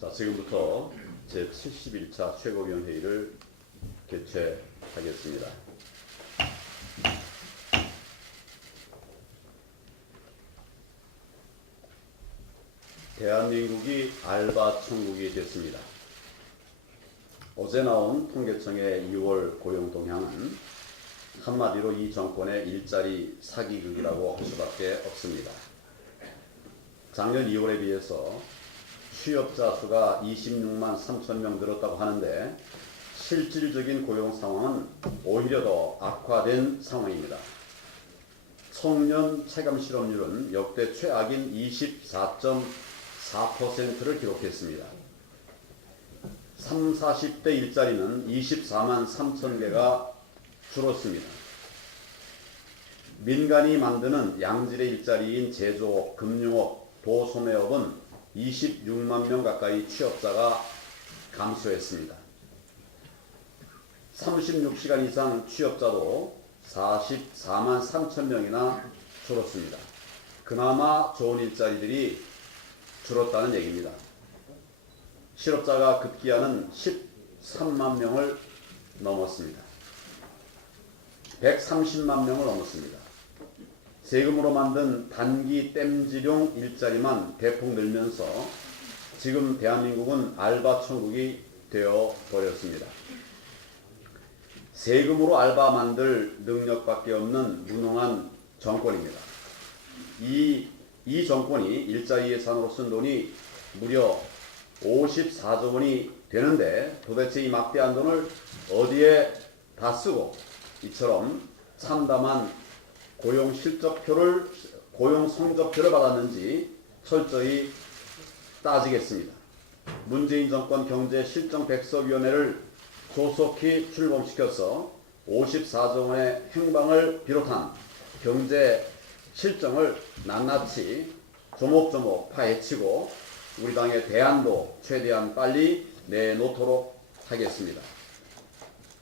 자, 지금부터 제71차 최고위원회의를 개최하겠습니다. 대한민국이 알바 천국이 됐습니다. 어제 나온 통계청의 2월 고용 동향은 한마디로 이 정권의 일자리 사기극이라고 할 수밖에 없습니다. 작년 2월에 비해서 취업자 수가 26만 3천 명 늘었다고 하는데 실질적인 고용 상황은 오히려 더 악화된 상황입니다. 청년 체감 실업률은 역대 최악인 24.4%를 기록했습니다. 30, 40대 일자리는 24만 3천 개가 줄었습니다. 민간이 만드는 양질의 일자리인 제조업, 금융업, 도소매업은 26만 명 가까이 취업자가 감소했습니다. 36시간 이상 취업자도 44만 3천 명이나 줄었습니다. 그나마 좋은 일자리들이 줄었다는 얘기입니다. 실업자가 급기야는 13만 명을 넘었습니다. 130만 명을 넘었습니다. 세금으로 만든 단기 땜질용 일자리만 대폭 늘면서 지금 대한민국은 알바 천국이 되어 버렸습니다. 세금으로 알바 만들 능력밖에 없는 무능한 정권입니다. 이 정권이 일자리에 산으로 쓴 돈이 무려 54조 원이 되는데 도대체 이 막대한 돈을 어디에 다 쓰고 이처럼 참담한 고용 성적표를 받았는지 철저히 따지겠습니다. 문재인 정권 경제실정백서위원회를 조속히 출범시켜서 54조 원의 행방을 비롯한 경제 실정을 낱낱이 조목조목 파헤치고 우리 당의 대안도 최대한 빨리 내놓도록 하겠습니다.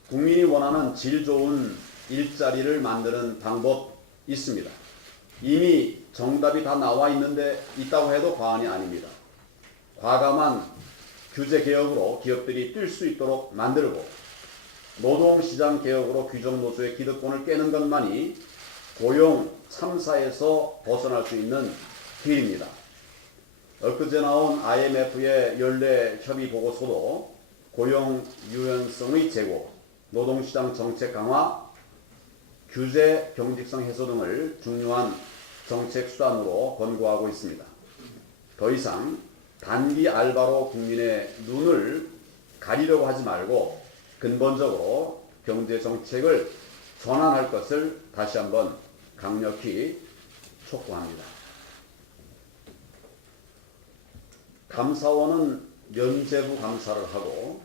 국민이 원하는 질 좋은 일자리를 만드는 방법 있습니다. 이미 정답이 다 나와 있다고 해도 과언이 아닙니다. 과감한 규제 개혁으로 기업들이 뛸 수 있도록 만들고 노동시장 개혁으로 규정노조의 기득권을 깨는 것만이 고용 참사에서 벗어날 수 있는 길입니다. 엊그제 나온 IMF의 연례 협의 보고서도 고용 유연성의 제고, 노동시장 정책 강화, 규제 경직성 해소 등을 중요한 정책 수단으로 권고하고 있습니다. 더 이상 단기 알바로 국민의 눈을 가리려고 하지 말고 근본적으로 경제 정책을 전환할 것을 다시 한번 강력히 촉구합니다. 감사원은 면죄부 감사를 하고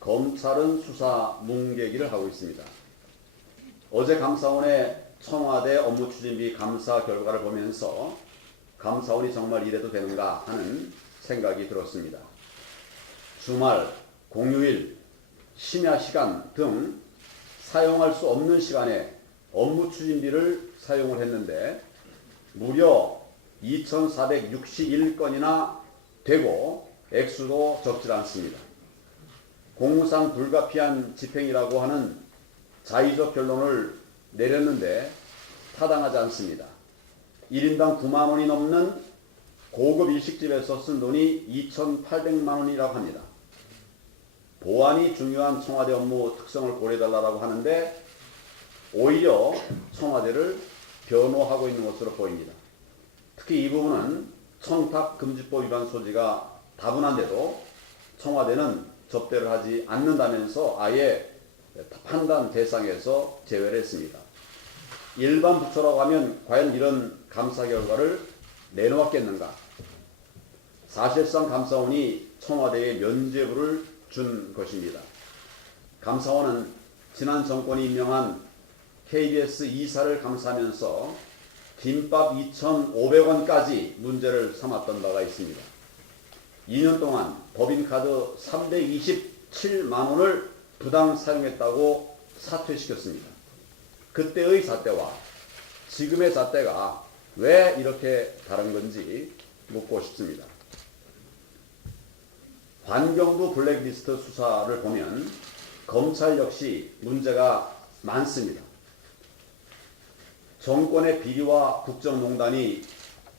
검찰은 수사 뭉개기를 하고 있습니다. 어제 감사원의 청와대 업무추진비 감사 결과를 보면서 감사원이 정말 이래도 되는가 하는 생각이 들었습니다. 주말, 공휴일, 심야 시간 등 사용할 수 없는 시간에 업무추진비를 사용을 했는데 무려 2,461건이나 되고 액수도 적지 않습니다. 공무상 불가피한 집행이라고 하는 자의적 결론을 내렸는데 타당하지 않습니다. 1인당 9만 원이 넘는 고급 일식집에서 쓴 돈이 2,800만 원이라고 합니다. 보안이 중요한 청와대 업무 특성을 고려해달라고 하는데 오히려 청와대를 변호하고 있는 것으로 보입니다. 특히 이 부분은 청탁금지법 위반 소지가 다분한데도 청와대는 접대를 하지 않는다면서 아예 판단 대상에서 제외를 했습니다. 일반 부처라고 하면 과연 이런 감사 결과를 내놓았겠는가? 사실상 감사원이 청와대에 면죄부를 준 것입니다. 감사원은 지난 정권이 임명한 KBS 이사를 감사하면서 김밥 2,500원까지 문제를 삼았던 바가 있습니다. 2년 동안 법인카드 327만 원을 부당 사용했다고 사퇴시켰습니다. 그때의 잣대와 지금의 잣대가 왜 이렇게 다른 건지 묻고 싶습니다. 반경도 블랙리스트 수사를 보면 검찰 역시 문제가 많습니다. 정권의 비리와 국정농단이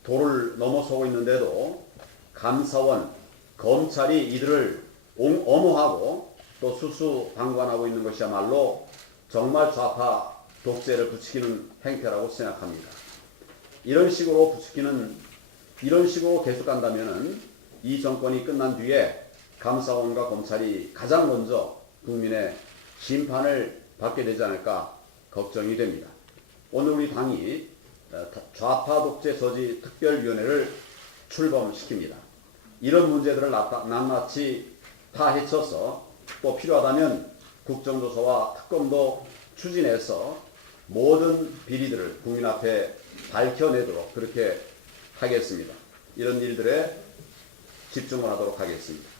도를 넘어서고 있는데도 감사원, 검찰이 이들을 엄호하고 또 수수방관하고 있는 것이야말로 정말 좌파 독재를 부추기는 행태라고 생각합니다. 이런 식으로 계속 간다면은 이 정권이 끝난 뒤에 감사원과 검찰이 가장 먼저 국민의 심판을 받게 되지 않을까 걱정이 됩니다. 오늘 우리 당이 좌파 독재 저지 특별위원회를 출범시킵니다. 이런 문제들을 낱낱이 파헤쳐서 또 필요하다면 국정조사와 특검도 추진해서 모든 비리들을 국민 앞에 밝혀내도록 그렇게 하겠습니다. 이런 일들에 집중을 하도록 하겠습니다.